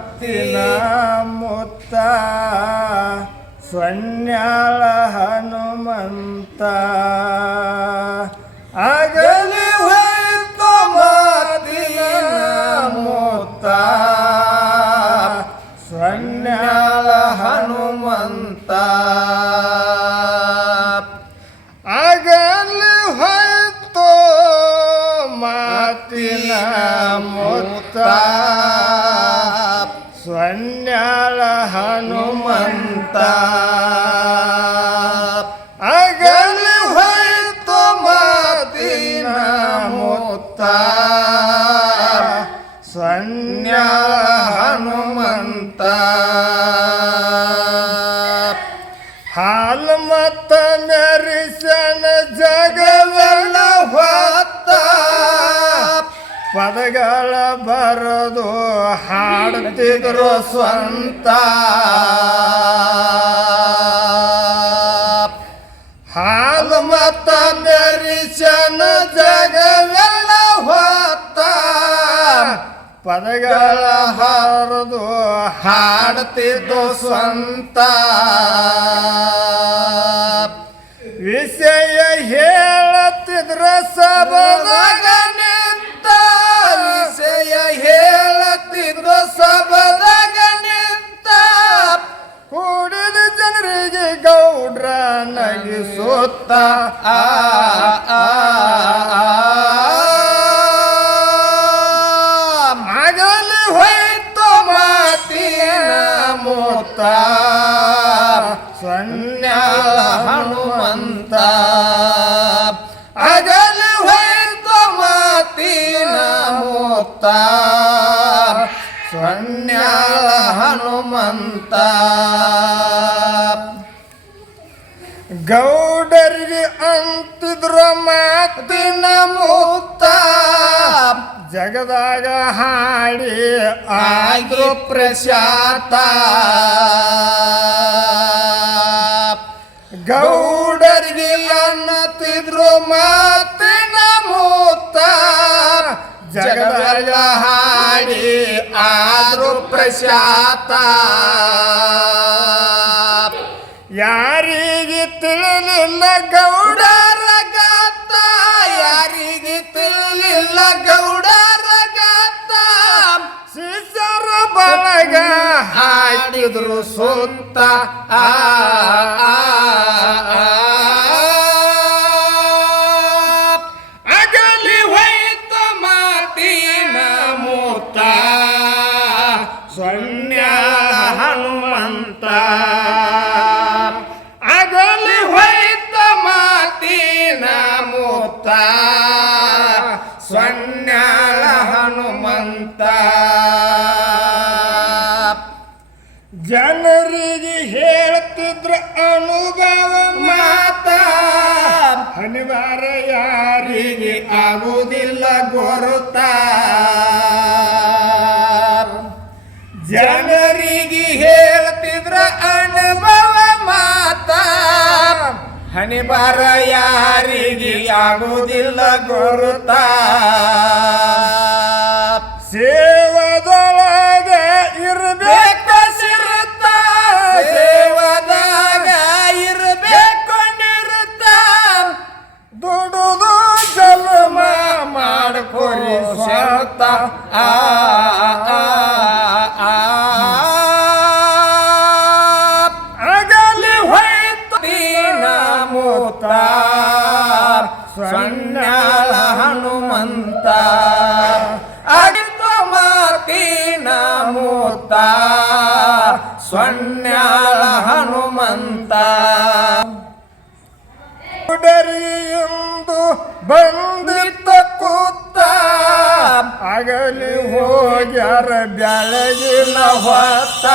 ಮಾತಿನ ಮುತ್ತ ಸೊನ್ಯಾಳ ಹನುಮಂತ. ಆಗಲಿ ಹೋಯ್ತು ಮಾತಿನ ಮುತ್ತ ಸೊನ್ಯಾಳ ಹನುಮಂತ. ಆಗಲಿ ಹೋಯ್ತು ಮಾತಿನ ಮುತ್ತ. ಸೊನ್ಯಾಳ ಹನುಮಂತ ಆಗಲಿ ಹೋಯ್ತು ಮಾತಿನ ಮುತ್ತ. ಸೊನ್ಯಾಳ ಹನುಮಂತ ಹಾಲು ಮತ್ತ ಮೆರಿಸನ ಪದಗಳ ಬರದು ಹಾಡ್ತಿದ್ರು ಸ್ವಂತ. ಹಾಲು ಮತ್ತ ಮೆರಿಸನ ಜಗವೆಲ್ಲ ಹೊತ್ತ. ಪದಗಳ ಹರಿದು ಹಾಡ್ತಿದ್ದು ಸ್ವಂತ. ನಗಿಸುತ್ತ ಆ ಆ, ಆ, ಮಗಲಿ ಹೋಯ್ತು ಮಾತಿನ ಮೂತ ಸೊನ್ಯಾಳ ಹನುಮಂತ ಅಗಲಿ ಹೋಯ್ತು ಮಾತಿನ ಮೂತ ಸೊನ್ಯಾಳ ಹನುಮಂತ ಗೌಡರಿಗೆ ಅಂತಿದ್ರು ಮಾತಿನ ಮುಕ್ತ. ಜಗದಾಗ ಹಾಡಿ ಆಯ್ತು ಪ್ರಶಾತ. ಗೌಡರಿಗೆ ಅನ್ನತಿದ್ರು ಮಾತಿನ ಮುಕ್ತ. ಜಗದಾಗ ಹಾಡಿ ಆದ್ರು ಪ್ರಶಾತ. ಯಾರಿಗೆ ತಿಳಿಲಿಲ್ಲ ಗೌಡರ تدرس الطعام ಅನಿವಾರ ಯಾರಿಗೆ ಆಗುವುದಿಲ್ಲ ಗೊರುತ ಜನರಿಗೆ ಹೇಳ್ತಿದ್ರ ಅನುಭವ ಮಾತ ಹನಿಬಾರ ಯಾರಿಗೆ ಆಗುವುದಿಲ್ಲ ಗೊರುತ ಸೇವದೊಳಗ ದುಡುದು ಜನ್ಮ ಮಾಡ್ಕೊರಿ ಸ್ವಂತ ಆ ಅಗಲಿ ಹೋಯ್ತು ದೀನ ಹನುಮಂತ. ಅಡಿತು ಮಾತಿನ ಮೂತ ಸೊನ್ಯಾಳ ಹನುಮಂತ. ಉಡರಿಯಿಂದ ಬಂದಿತ್ತ ಕೂತ ಅಗಲಿ ಹೋಗ್ಯಾರ ಬೆಳಗಿನ ಹೊತ್ತ.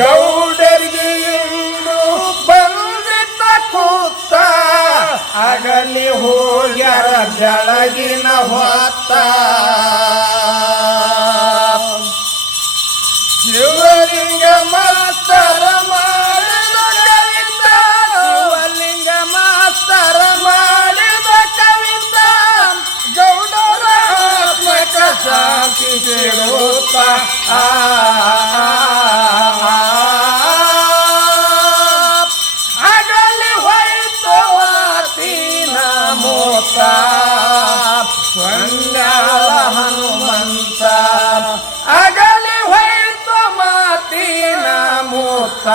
ಗೌಡರಿಗೆ ಇಂದು ಬಂದಿತ್ತ ಕೂತ ಅಗಲಿ ಹೋಗ್ಯಾರ ಬೆಳಗಿನ ಹೊತ್ತ. ಸಿಡುತ್ತ ಆ ಆಗಲಿ ಹೋಯ್ತು ಮಾತಿನ ಮೂತ ಸ್ವನ್ಯಾಳ ಹನುಮಂತ ಆಗಲಿ ಹೋಯ್ತು ಮಾತಿನ ಮೂತ